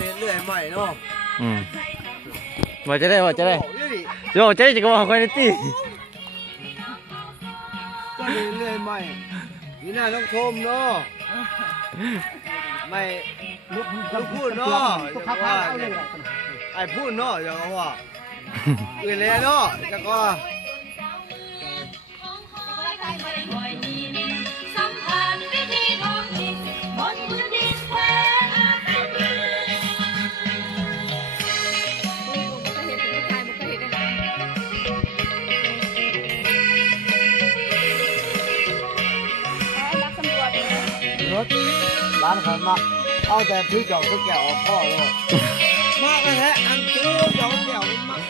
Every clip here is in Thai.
นี่เรื่อยใหม่เนาะว่าจะได้โย่จะก็ว่าคนนี้ตีก็เรื่อยใหม่นี่น่าต้องชมเนาะไม่ลูกพูดเนาะว่าไอ้พูดเนาะอย่างว่าอื่นเลยเนาะจะก็ร้านขายมาเอาแต่พื้นเก่าก็แก่ออกพ่อเลยมากเลยแท้อันซื้อเก่าแก่มันมาก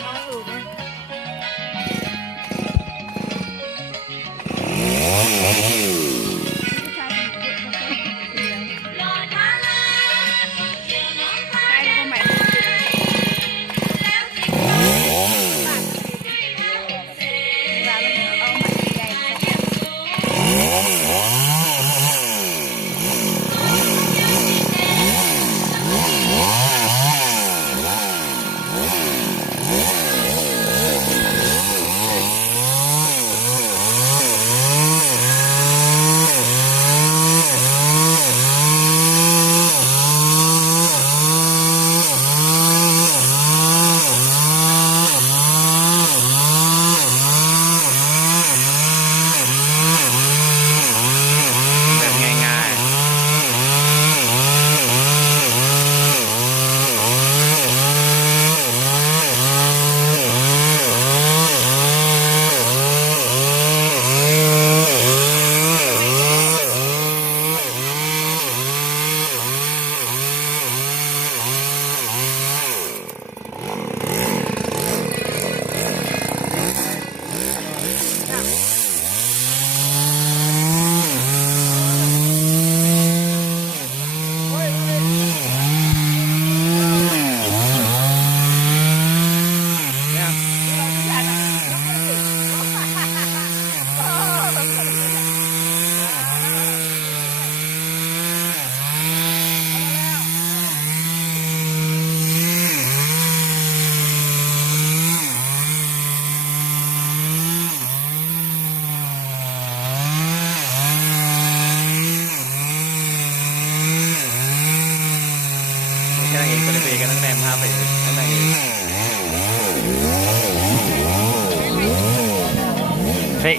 เฮ้ย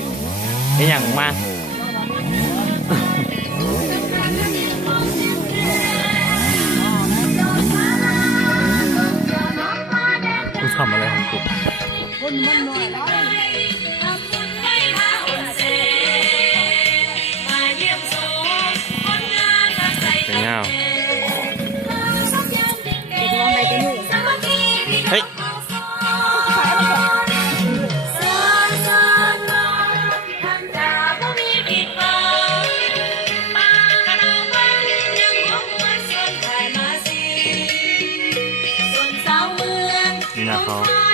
ไอ้อย่างมากูทำอะไรของกูคนมันน้อยเป็นเงาเฮ้ยนี่นะเขา